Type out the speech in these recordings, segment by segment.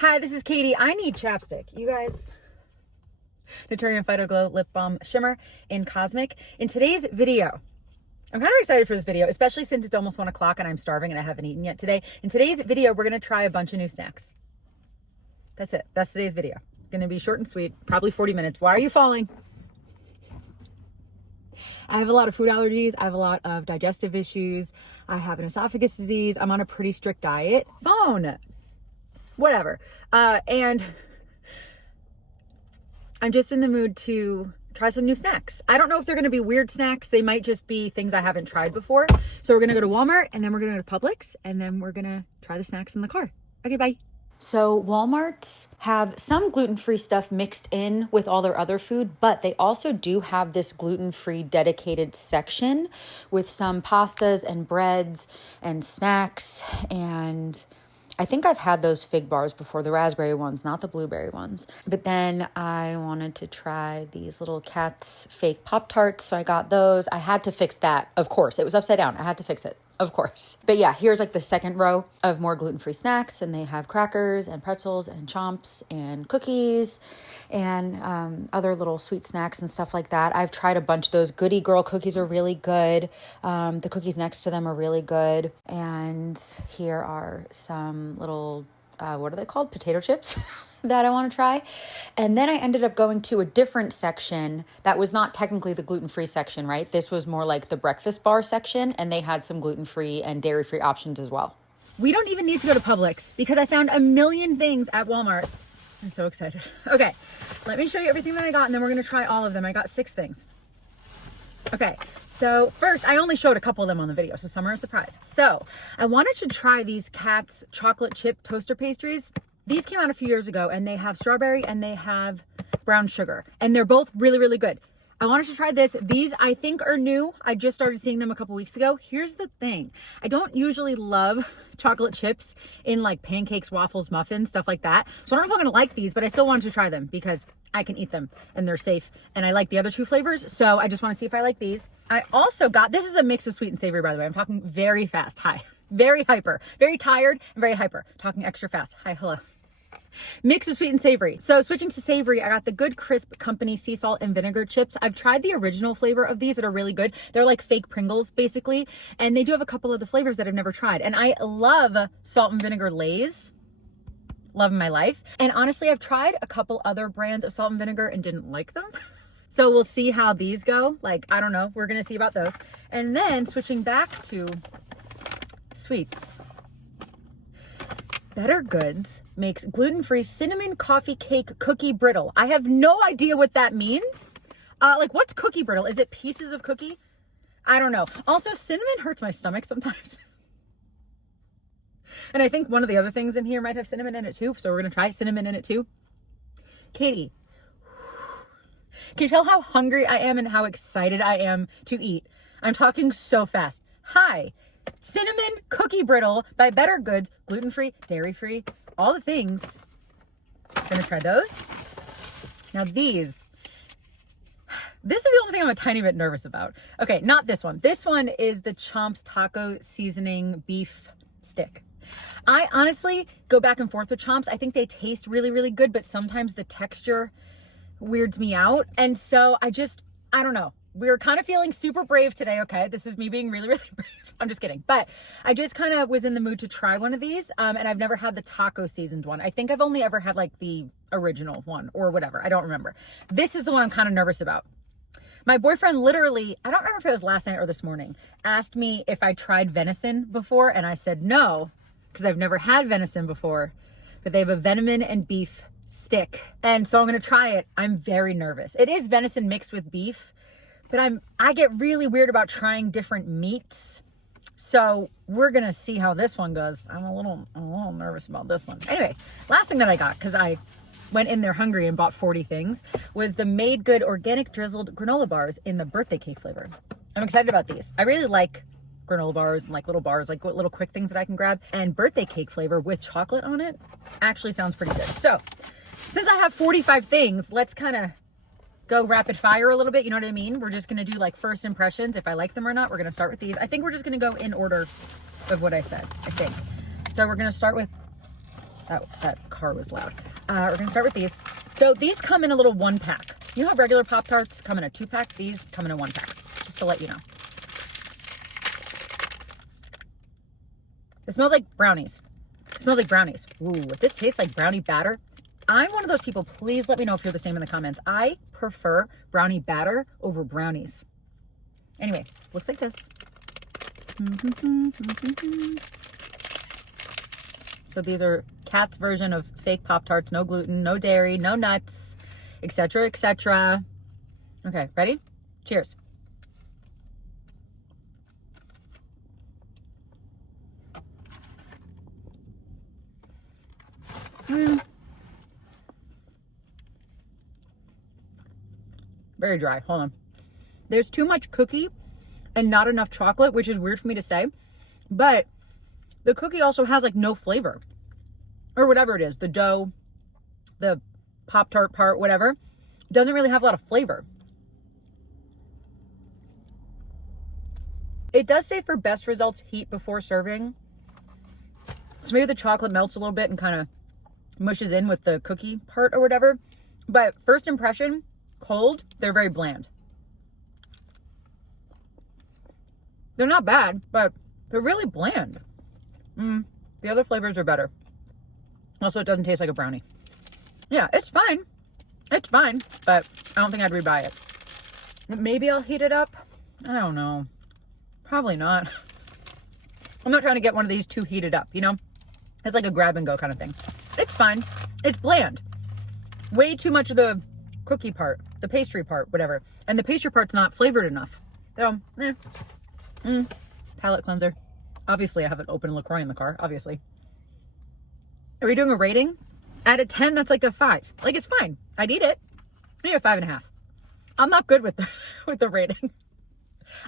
Hi, this is Katie. I need chapstick. You guys, Naturium Phyto Glow Lip Balm Shimmer in Cosmic. In today's video, I'm kind of excited for this video, especially since it's almost 1 o'clock and I'm starving and I haven't eaten yet today. In today's video, we're going to try a bunch of new snacks. That's it. That's today's video. Going to be short and sweet, probably 40 minutes. Why are you falling? I have a lot of food allergies. I have a lot of digestive issues. I have an esophagus disease. I'm on a pretty strict diet. Phone. Whatever. And I'm just in the mood to try some new snacks. I don't know if they're going to be weird snacks. They might just be things I haven't tried before. So we're going to go to Walmart and then we're going to go to Publix and then we're going to try the snacks in the car. Okay, bye. So Walmarts have some gluten-free stuff mixed in with all their other food, but they also do have this gluten-free dedicated section with some pastas and breads and snacks, and I think I've had those fig bars before, the raspberry ones, not the blueberry ones. But then I wanted to try these little Cat's fake Pop-Tarts, so I got those. I had to fix that, of course. It was upside down. I had to fix it, of course. But yeah, here's like the second row of more gluten-free snacks, and they have crackers and pretzels and chomps and cookies and other little sweet snacks and stuff like that. I've tried a bunch of those. Goody Girl cookies are really good. The cookies next to them are really good. And here are some little, what are they called? Potato chips that I want to try. And then I ended up going to a different section that was not technically the gluten-free section, right? This was more like the breakfast bar section, and they had some gluten-free and dairy-free options as well. We don't even need to go to Publix because I found a million things at Walmart. I'm so excited. Okay, let me show you everything that I got, and then we're going to try all of them. I got 6 things. Okay, so first, I only showed a couple of them on the video, so some are a surprise. So I wanted to try these Cat's chocolate chip toaster pastries. These came out a few years ago, and they have strawberry and they have brown sugar, and they're both really, really good. I wanted to try this. These I think are new. I just started seeing them a couple weeks ago. Here's the thing. I don't usually love chocolate chips in like pancakes, waffles, muffins, stuff like that. So I don't know if I'm going to like these, but I still wanted to try them because I can eat them and they're safe. And I like the other 2 flavors. So I just want to see if I like these. I also got, this is a mix of sweet and savory, by the way. I'm talking very fast. Hi. Very hyper. Very tired and very hyper. Talking extra fast. Hi. Hello. Mix of sweet and savory. So switching to savory, I got the Good Crisp Company sea salt and vinegar chips. I've tried the original flavor of these that are really good. They're like fake Pringles basically. And they do have a couple of the flavors that I've never tried. And I love salt and vinegar Lay's. Love in my life. And honestly, I've tried a couple other brands of salt and vinegar and didn't like them. So we'll see how these go. Like, I don't know. We're going to see about those. And then switching back to sweets. Better Goods makes gluten-free cinnamon coffee cake cookie brittle. I have no idea what that means. Like, what's cookie brittle? Is it pieces of cookie? I don't know. Also, cinnamon hurts my stomach sometimes. And I think one of the other things in here might have cinnamon in it too. So we're going to try cinnamon in it too. Katie, can you tell how hungry I am and how excited I am to eat? I'm talking so fast. Hi. Cinnamon cookie brittle by Better Goods, gluten-free, dairy-free, all the things. Gonna try those. Now this is the only thing I'm a tiny bit nervous about. Okay, not this one. This one is the Chomps Taco Seasoning Beef Stick. I honestly go back and forth with Chomps. I think they taste really, really good, but sometimes the texture weirds me out. And so I don't know. We're kind of feeling super brave today, okay? This is me being really, really brave. I'm just kidding. But I just kind of was in the mood to try one of these, and I've never had the taco seasoned one. I think I've only ever had like the original one or whatever. I don't remember. This is the one I'm kind of nervous about. My boyfriend literally, I don't remember if it was last night or this morning, asked me if I tried venison before, and I said no, because I've never had venison before, but they have a venison and beef stick, and so I'm going to try it. I'm very nervous. It is venison mixed with beef, but I get really weird about trying different meats. So we're going to see how this one goes. I'm a little nervous about this one. Anyway, last thing that I got, because I went in there hungry and bought 40 things, was the Made Good organic drizzled granola bars in the birthday cake flavor. I'm excited about these. I really like granola bars and like little bars, like little quick things that I can grab. And birthday cake flavor with chocolate on it actually sounds pretty good. So since I have 45 things, let's kind of go rapid fire a little bit. You know what I mean? We're just going to do like first impressions. If I like them or not, we're going to start with these. I think we're just going to go in order of what I said, I think. So we're going to start with That car was loud. We're gonna start with these. So these come in a little 1-pack. You know how regular Pop-Tarts come in a 2-pack? These come in a 1-pack, just to let you know. It smells like brownies. It smells like brownies. Ooh, if this tastes like brownie batter, I'm one of those people, please let me know if you're the same in the comments. I prefer brownie batter over brownies. Anyway, looks like this. So these are Kat's version of fake Pop-Tarts, no gluten, no dairy, no nuts, etc., etc. Okay, ready? Cheers. Very dry. Hold on. There's too much cookie and not enough chocolate, which is weird for me to say, but the cookie also has like no flavor, or whatever it is, the dough, the Pop-Tart part, whatever, doesn't really have a lot of flavor. It does say for best results, heat before serving. So maybe the chocolate melts a little bit and kind of mushes in with the cookie part or whatever. But first impression, cold, they're very bland. They're not bad, but they're really bland. The other flavors are better. Also, it doesn't taste like a brownie. Yeah, it's fine. It's fine, but I don't think I'd rebuy it. Maybe I'll heat it up. I don't know. Probably not. I'm not trying to get one of these too heated up, you know? It's like a grab and go kind of thing. It's fine. It's bland. Way too much of the cookie part, the pastry part, whatever. And the pastry part's not flavored enough. So, palate cleanser. Obviously, I have an open LaCroix in the car, obviously. Are we doing a rating? Out of 10, that's like a 5. Like, it's fine. I'd eat it. Maybe a 5.5. I'm not good with the rating.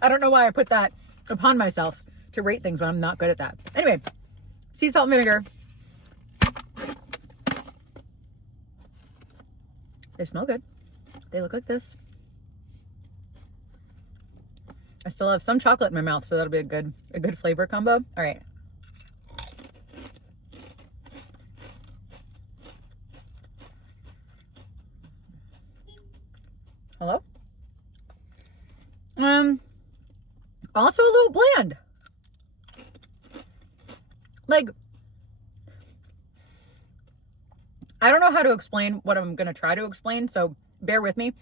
I don't know why I put that upon myself to rate things when I'm not good at that. Anyway, sea salt and vinegar. They smell good. They look like this. I still have some chocolate in my mouth, so that'll be a good flavor combo. All right. Hello? Also a little bland. Like, I don't know how to explain what I'm going to try to explain, so bear with me.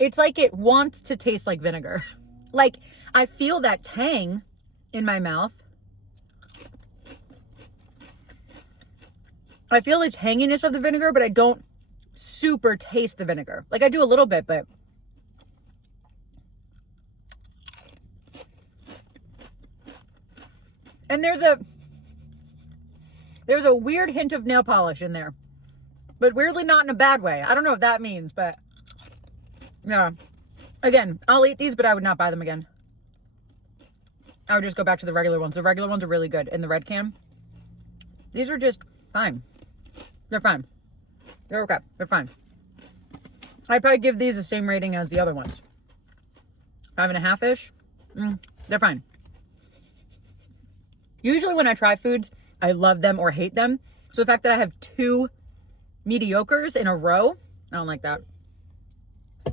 It's like it wants to taste like vinegar. Like, I feel that tang in my mouth. I feel the tanginess of the vinegar, but I don't super taste the vinegar. Like, I do a little bit, but and there's a weird hint of nail polish in there, but weirdly not in a bad way. I don't know what that means, but yeah. Again, I'll eat these, but I would not buy them again. I would just go back to the regular ones. The regular ones are really good in the red can. These are just fine. They're fine. They're okay. They're fine. I'd probably give these the same rating as the other ones. 5.5-ish. They're fine. Usually when I try foods, I love them or hate them. So the fact that I have 2 mediocres in a row, I don't like that.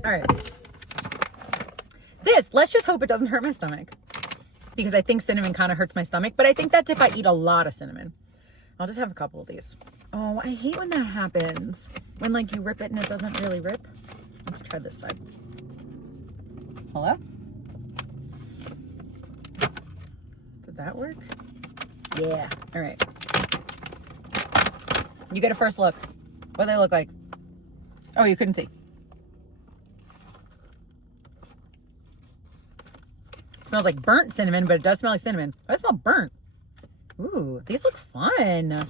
All right. Let's just hope it doesn't hurt my stomach, because I think cinnamon kind of hurts my stomach, but I think that's if I eat a lot of cinnamon. I'll just have a couple of these. Oh, I hate when that happens. When like you rip it and it doesn't really rip. Let's try this side. Hello? Did that work? Yeah. All right. You get a first look. What do they look like? Oh, you couldn't see. It smells like burnt cinnamon, but it does smell like cinnamon. I smell burnt. Ooh, these look fun.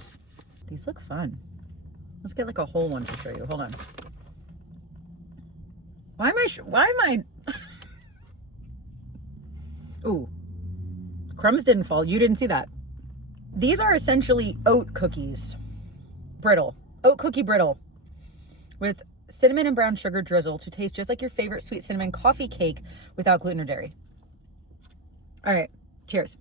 These look fun. Let's get like a whole one to show you. Hold on. Why am I? Ooh, crumbs didn't fall. You didn't see that. These are essentially oat cookies. Brittle. Oat cookie brittle. With cinnamon and brown sugar drizzle to taste just like your favorite sweet cinnamon coffee cake without gluten or dairy. All right, cheers.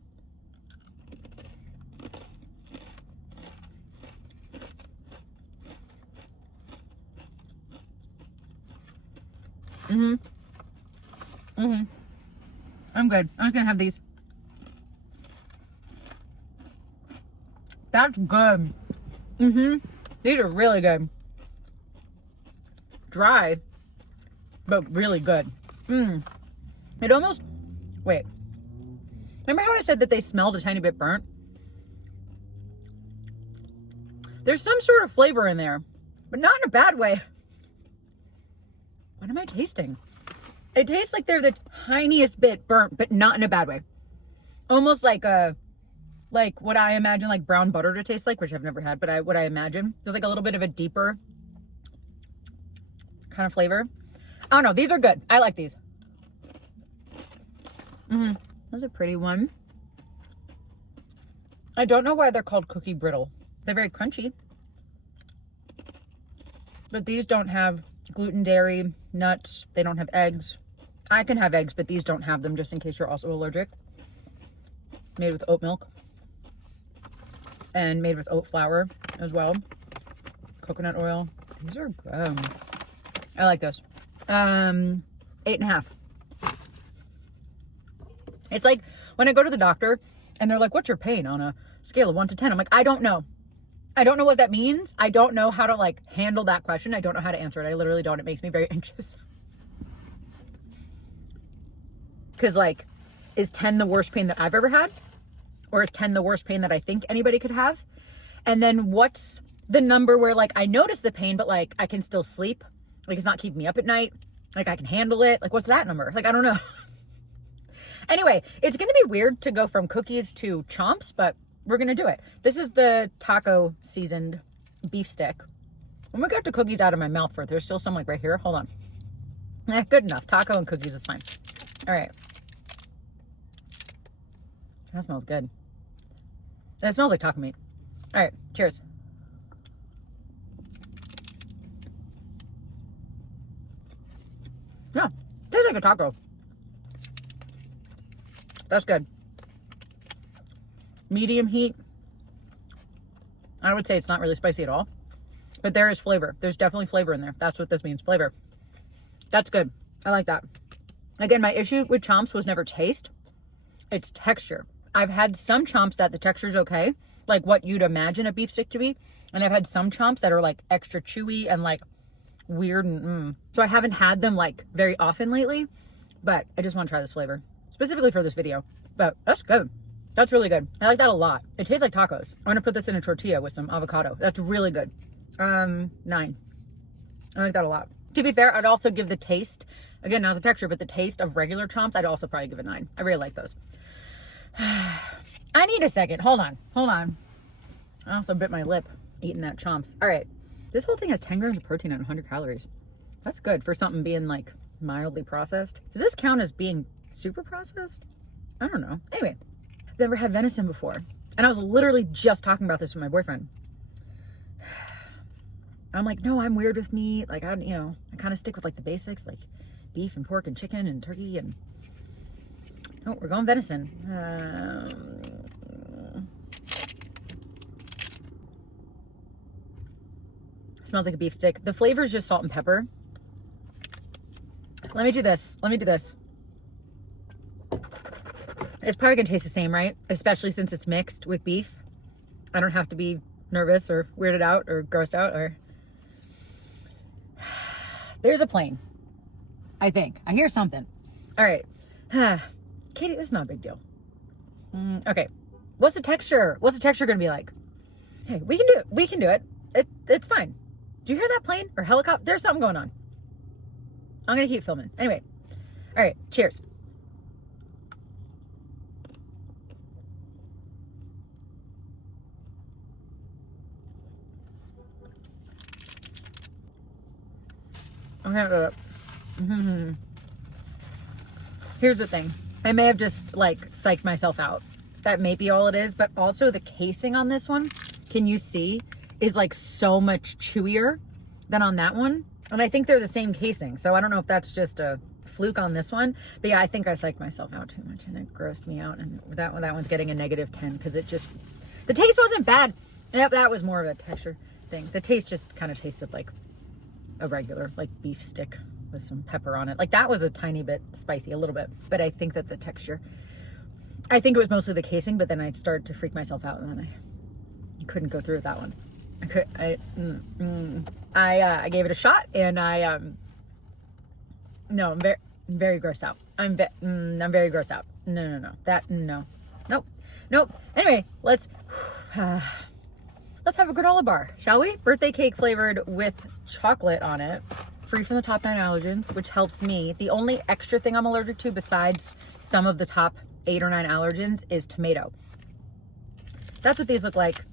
Mm-hmm. Mm-hmm. I'm good. I'm just gonna have these. That's good. Mm-hmm. These are really good. Dry, but really good. It almost, wait. Remember how I said that they smelled a tiny bit burnt? There's some sort of flavor in there, but not in a bad way. What am I tasting? It tastes like they're the tiniest bit burnt, but not in a bad way. Almost like what I imagine like brown butter to taste like, which I've never had, but what I imagine. There's like a little bit of a deeper kind of flavor. I don't know. These are good. I like these. That's a pretty one. I don't know why they're called cookie brittle. They're very crunchy. But these don't have gluten, dairy, nuts. They don't have eggs. I can have eggs, but these don't have them just in case you're also allergic. Made with oat milk. And made with oat flour as well. Coconut oil. These are good. I like this. 8.5. It's like when I go to the doctor and they're like, what's your pain on a scale of 1 to 10? I'm like, I don't know. I don't know what that means. I don't know how to like handle that question. I don't know how to answer it. I literally don't. It makes me very anxious. Because like, is 10 the worst pain that I've ever had? Or is 10 the worst pain that I think anybody could have? And then what's the number where like I notice the pain, but like I can still sleep? Like it's not keeping me up at night. Like I can handle it. Like what's that number? Like I don't know. Anyway, it's going to be weird to go from cookies to chomps, but we're going to do it. This is the taco seasoned beef stick. I'm going to get the cookies out of my mouth first. There's still some like right here. Hold on. Good enough. Taco and cookies is fine. All right. That smells good. That smells like taco meat. All right. Cheers. Yeah. Tastes like a taco. That's good. Medium heat. I would say it's not really spicy at all. But there is flavor. There's definitely flavor in there. That's what this means. Flavor. That's good. I like that. Again, my issue with chomps was never taste. It's texture. I've had some chomps that the texture's okay. Like what you'd imagine a beef stick to be. And I've had some chomps that are like extra chewy and like weird. So I haven't had them like very often lately. But I just want to try this flavor. Specifically for this video, but that's good. That's really good. I like that a lot. It tastes like tacos. I'm gonna put this in a tortilla with some avocado. That's really good. 9. I like that a lot. To be fair, I'd also give the taste, again, not the texture, but the taste of regular chomps, I'd also probably give it 9. I really like those. I need a second. Hold on. I also bit my lip eating that chomps. All right. This whole thing has 10 grams of protein and 100 calories. That's good for something being like mildly processed. Does this count as being super processed? I don't know. Anyway, I've never had venison before. And I was literally just talking about this with my boyfriend. I'm like, no, I'm weird with meat. Like, I kind of stick with like the basics, like beef and pork and chicken and turkey. And oh, we're going venison. Smells like a beef stick. The flavor is just salt and pepper. Let me do this. It's probably gonna taste the same, right? Especially since it's mixed with beef. I don't have to be nervous or weirded out or grossed out or... There's a plane. I think. I hear something. All right. Katie, this is not a big deal. Okay. What's the texture? What's the texture gonna be like? Hey, we can do it. We can do it. It's fine. Do you hear that plane or helicopter? There's something going on. I'm gonna keep filming. Anyway. All right. Cheers. Here's the thing. I may have just like psyched myself out. That may be all it is, but also the casing on this one, can you see, is like so much chewier than on that one. And I think they're the same casing. So I don't know if that's just a fluke on this one, but yeah, I think I psyched myself out too much and it grossed me out. And that one's getting a -10 because it just, the taste wasn't bad. That was more of a texture thing. The taste just kind of tasted like a regular like beef stick with some pepper on it. Like that was a tiny bit spicy, a little bit, but I think that the texture, I think it was mostly the casing, but then I started to freak myself out and then I couldn't go through with that one. I gave it a shot and no, I'm very grossed out. I'm very grossed out. No. Nope. Anyway, let's have a granola bar, shall we? Birthday cake flavored with chocolate on it, free from the top 9 allergens, which helps me. The only extra thing I'm allergic to besides some of the top 8 or 9 allergens is tomato. That's what these look like.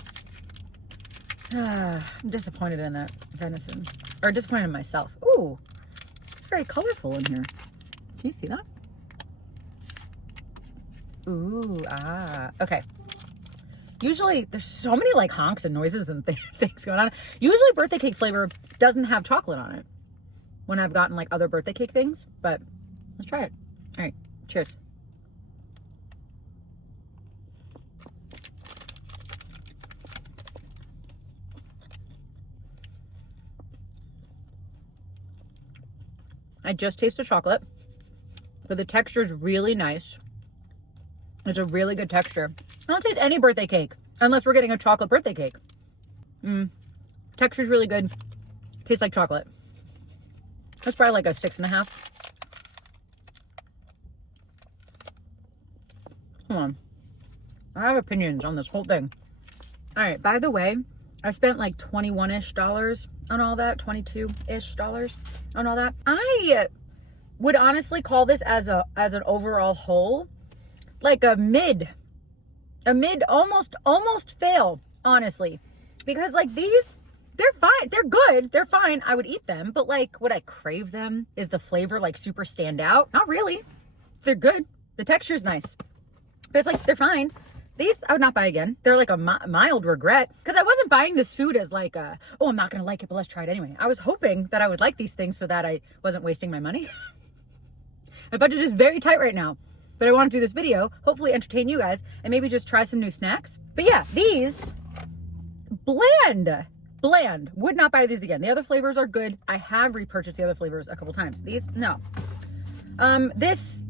I'm disappointed in that venison, or disappointed in myself. Ooh, it's very colorful in here. Can you see that? Ooh, okay. Usually there's so many like honks and noises and things going on. Usually birthday cake flavor doesn't have chocolate on it when I've gotten like other birthday cake things, but let's try it. All right, cheers. I just tasted chocolate, but the texture is really nice. It's a really good texture. I don't taste any birthday cake unless we're getting a chocolate birthday cake. Texture's really good. Tastes like chocolate. That's probably like a 6.5. Hold on. I have opinions on this whole thing. All right, by the way, I spent like $21-ish on all that, $22-ish on all that. I would honestly call this as an overall whole, like a mid almost fail, honestly, because like these, they're fine, they're good, they're fine. I would eat them, but like, would I crave them? Is the flavor like super stand out? Not really. They're good. The texture's nice, but it's like, they're fine. These I would not buy again. They're like a mild regret, because I wasn't buying this food as like, oh, I'm not going to like it, but let's try it anyway. I was hoping that I would like these things so that I wasn't wasting my money. My budget is very tight right now, but I want to do this video, hopefully entertain you guys, and maybe just try some new snacks. But yeah, these, bland. Would not buy these again. The other flavors are good. I have repurchased the other flavors a couple times. These, no. This,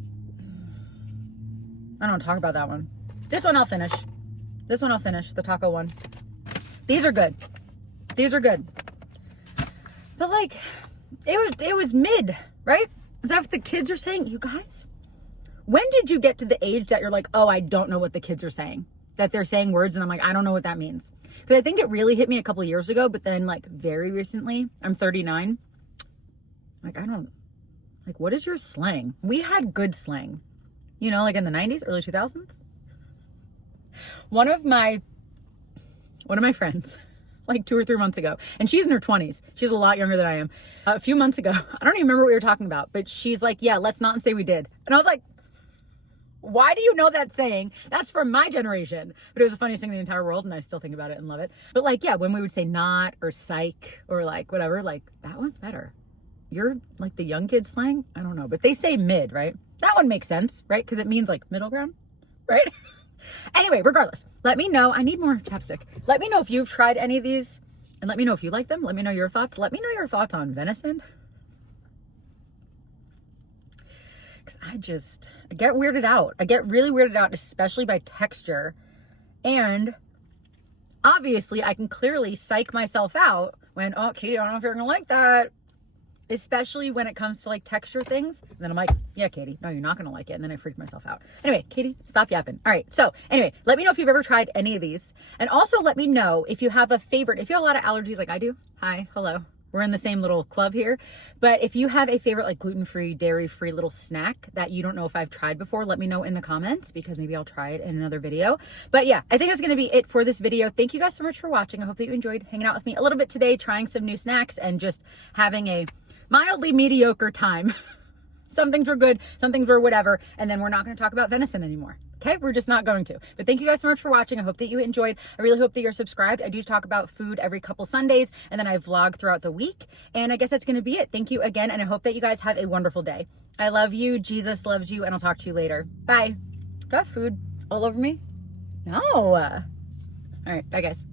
I don't want to talk about that one. This one I'll finish. The taco one. These are good. But like, it was mid, right? Is that what the kids are saying? You guys, when did you get to the age that you're like, oh, I don't know what the kids are saying? That they're saying words and I'm like, I don't know what that means. Because I think it really hit me a couple of years ago, but then like very recently, I'm 39. Like, what is your slang? We had good slang, you know, like in the 90s, early 2000s. One of my friends, like 2 or 3 months ago, and she's in her 20s. She's a lot younger than I am. A few months ago, I don't even remember what we were talking about, but she's like, yeah, let's not say we did. And I was like, why do you know that saying? That's from my generation. But it was the funniest thing in the entire world, and I still think about it and love it. But like, yeah, when we would say not or psych or like whatever, like that was better. You're like the young kids slang? I don't know, but they say mid, right? That one makes sense, right? Because it means like middle ground, right? Anyway, regardless, let me know. I need more chapstick. Let me know if you've tried any of these and let me know if you like them. Let me know your thoughts. Let me know your thoughts on venison. Because I get weirded out. I get really weirded out, especially by texture. And obviously I can clearly psych myself out when, oh, Katie, I don't know if you're going to like that. Especially when it comes to like texture things. And then I'm like, yeah, Katie, no, you're not going to like it. And then I freak myself out. Anyway, Katie, stop yapping. All right. So anyway, let me know if you've ever tried any of these. And also let me know if you have a favorite, if you have a lot of allergies like I do. Hi, hello. We're in the same little club here. But if you have a favorite like gluten-free, dairy-free little snack that you don't know if I've tried before, let me know in the comments because maybe I'll try it in another video. But yeah, I think that's going to be it for this video. Thank you guys so much for watching. I hope that you enjoyed hanging out with me a little bit today, trying some new snacks and just having a mildly mediocre time. Some things were good, some things were whatever, and then we're not going to talk about venison anymore. Okay, we're just not going to. But thank you guys so much for watching. I hope that you enjoyed. I really hope that you're subscribed. I do talk about food every couple Sundays, and then I vlog throughout the week. And I guess that's going to be it. Thank you again, and I hope that you guys have a wonderful day. I love you. Jesus loves you, and I'll talk to you later. Bye. Do I have food all over me? No. All right, bye guys.